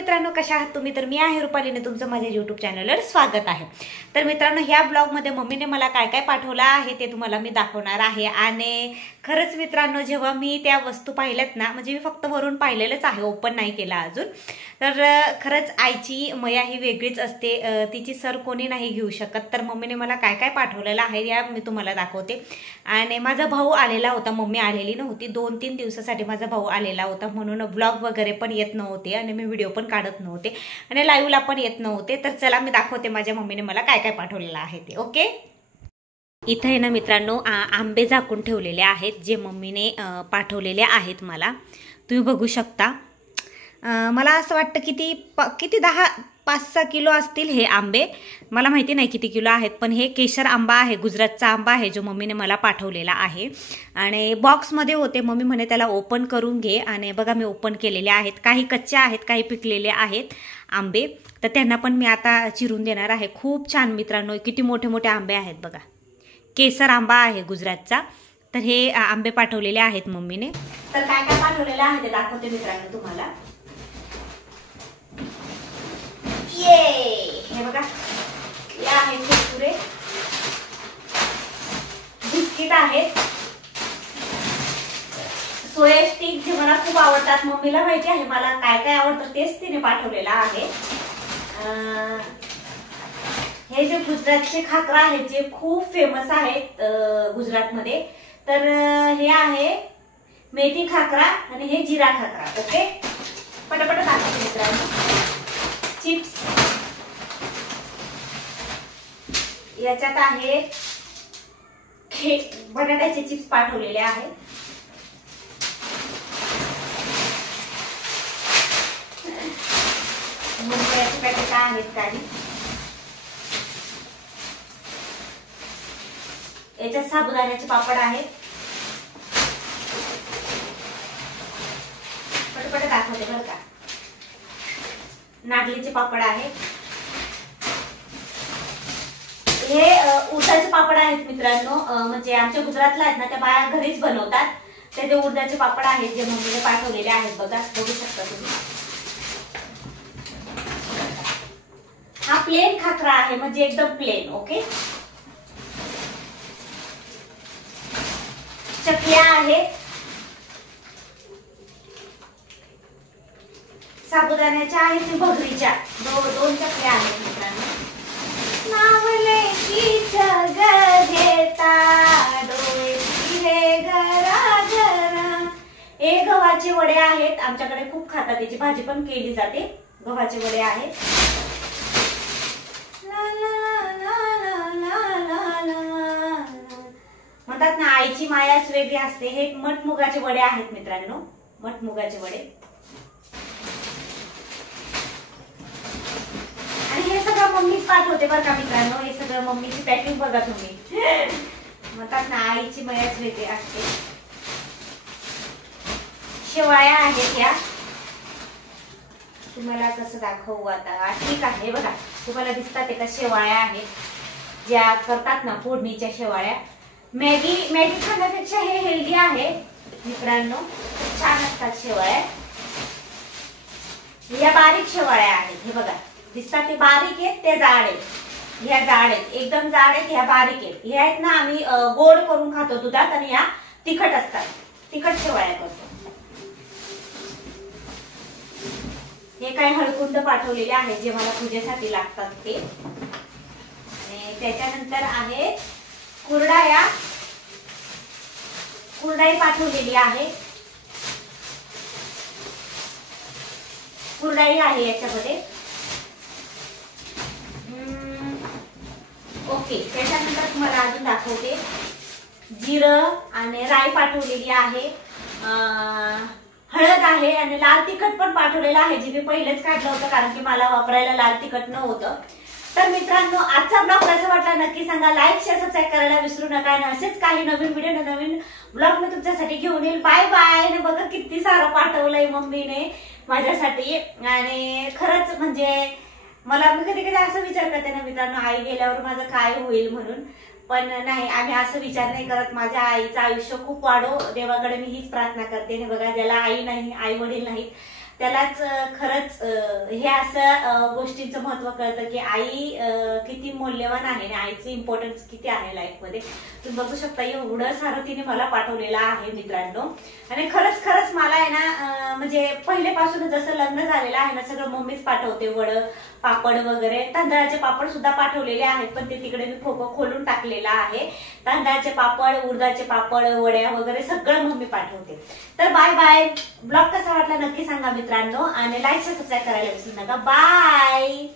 मित्रांनो, कशा आहात तुम्ही? तर मी आहे रुपालीने, तुमचं माझ्या यूट्यूब चॅनलवर स्वागत आहे। तर मित्रांनो, ह्या ब्लॉगमध्ये मम्मीने मला काय काय पाठवलं आहे ते तुम्हाला मी दाखवणार आहे। आणि खरंच मित्रांनो, जेव्हा मी त्या वस्तू पाहिल्यात ना, म्हणजे मी फक्त वरून पाहिलेलंच आहे, ओपन नाही केला अजून। तर खरंच आईची मया ही वेगळीच असते, तिची सर कोणी नाही घेऊ शकत। तर मम्मीने मला काय काय पाठवलेलं आहे या मी तुम्हाला दाखवते। आणि माझा भाऊ आलेला होता, मम्मी आलेली नव्हती, 2-3 दिवसासाठी माझा भाऊ आलेला होता, म्हणून ब्लॉग वगैरे पण येत नव्हते आणि मी व्हिडिओ पण काढत नव्हते आणि लाईव्हला पण येत नव्हते। तर चला मी दाखवते माझ्या मम्मीने मला काय काय पाठवलेलं आहे ते। ओके, इथं आहे ना मित्रांनो, आंबे झाकून ठेवलेले आहेत जे मम्मीने पाठवलेले आहेत मला, तुम्ही बघू शकता। मला असं वाटतं किती 5-6 किलो असतील हे आंबे, मला माहिती नाही किती किलो आहेत, पण हे केशर आंबा आहे, गुजरातचा आंबा आहे जो मम्मीने मला पाठवलेला आहे। आणि बॉक्समध्ये होते, मम्मी म्हणे त्याला ओपन करून घे। आणि बघा मी ओपन केलेले आहेत, काही कच्चे आहेत, काही पिकलेले आहेत आंबे, तर त्यांना पण मी आता चिरून देणार आहे। खूप छान मित्रांनो, किती मोठे मोठे आंबे आहेत बघा, केसर आंबा आहे गुजरातचा। तर हे आंबे पाठवलेले आहेत मम्मीने। तर काय काय पाठवलेलं आहे ते दाखवते मित्रांनो तुम्हाला। हे बघा, या आहेत कुरकुरे, बिस्किट आहेत, सोया स्टिक जे मला खूप आवडतात, मम्मीला माहिती आहे मला काय काय आवडतं, तेच तिने पाठवलेलं आहे। हे जे गुजरातचे खाकरा आहेत जे खूप फेमस आहेत गुजरातमध्ये, तर हे आहे मेथी खाकरा आणि हे जिरा खाकरा। ओके, पटापट दाखवते मित्रांनो। चिप्स, याच्यात आहे बटाट्याचे चिप्स पाठवलेले आहेत। मुरमुऱ्याचे पॅकेट आहेत काही, याच्यात साबुदाण्याचे पापड आहेत। पटपट दाखवते बरं का। नागलीचे पापड आहेत, हे उडदाचे पापड आहेत मित्रांनो, म्हणजे आमच्या गुजरातला आहेत ना, त्या बाया घरीच बनवतात, ते उडदाचे पापड आहेत जे मम्मीने पाठवलेले आहेत। बघा, बघू शकता तुम्ही। हा प्लेन खाकरा आहे, म्हणजे एकदम प्लेन। ओके, चकल्या आहेत, साबुदाण्याच्या आहेत, भगरीच्या दोन चकल्या आहेत मित्रांनो। नावले की जग घेता डोळे फिरे घरा घरा, हे गव्हाचे वडे आहेत, आमच्याकडे खूप खातात, त्याची भाजी पण केली जाते। गव्हाचे वडे आहेत। म्हणतात ना, आईची मायाच वेगळी असते। हे मटमुगाचे वडे आहेत मित्रांनो, मटमुगाचे वडे। आणि हे सगळं मम्मीच पाठवते बरं का मित्रांनो, हे सगळं मम्मीची पॅकिंग बघा तुम्ही। म्हणतात ना, आईची मायाच वेगळी असते। शेवाळ्या आहेत या, तुम्हाला कसं दाखवू आता, ठीक आहे बघा, तुम्हाला दिसतात का शेवाळ्या आहेत ज्या करतात ना, फोडणीच्या शेवाळ्या। मॅगी खाण्यापेक्षा हे हेल्दी आहे मित्रांनो, छान असतात शेवाळ्या। या बारीक शेवाळ्या आहेत, हे बघा दिसतात, ते बारीक आहेत, ते जाड आहेत, ह्या जाड आहेत, एकदम जाड आहेत, ह्या बारीक आहेत। ह्या आहेत ना, आम्ही गोड करून खातो दुधात, आणि ह्या तिखट असतात, तिखट शेवाळ्या करतो। हे काही हळकुंड पाठवलेले आहेत जे मला पूजेसाठी लागतात ते। आणि त्याच्यानंतर आहे कुरडाई पाठवलेली आहे, कुरडाई आहे याच्यामध्ये। ओके, त्याच्यानंतर तुम्हाला अजून दाखवते, जिरं आणि राई पाठवलेली आहे, हळद आहे, आणि लाल तिखट पण पाठवलेलं आहे, जे मी पहिलेच काढलं होतं कारण की मला वापरायला लाल तिखट नव्हतं। तर मित्रांनो, आजचा ब्लॉग कसा वाटला नक्की सांगा, लाईक शेअर सबस्क्राईब करायला विसरू नका। आणि असेच काही नवीन व्हिडिओ नवीन ब्लॉग मी तुमच्यासाठी घेऊन येईल। Bye bye. आणि बघा किती सारं पाठवलंय मम्मीने माझ्यासाठी, आणि खरंच म्हणजे मला मी कधी कधी असं विचार करते ना मित्रांनो, आई गेल्यावर माझं काय होईल म्हणून, पण नाही, आम्ही असं विचार नाही करत। माझ्या आईचं आयुष्य खूप वाढो, देवाकडे मी हीच प्रार्थना करते। बघा, ज्याला आई नाही, आई वडील नाहीत, त्यालाच खरंच हे असं गोष्टींचं महत्व कळतं की आई किती मौल्यवान आहे आणि आईचं इम्पॉर्टन्स किती आहे लाईफ मध्ये. तुम्ही बघू शकता एवढं सारं तिने मला पाठवलेलं आहे मित्रांनो. आणि खरंच खरंच मला आहे ना म्हणजे पहिलेपासून जसं लग्न झालेलं आहे ना सगळं मम्मीच पाठवते. वड पापड वगैरे, तांदळाचे पापड सुद्धा पाठवलेले आहेत पण ते तिकडे मी खोलून टाकलेला आहे. तांदळाचे पापड, उडदाचे पापड, वड्या वगैरे सगळं मम्मी पाठवते. तर बाय बाय. ब्लॉग कसा वाटला नक्की सांगा मित्रांनो आणि लाईक सबस्क्राईब करायला विसरू नका. बाय.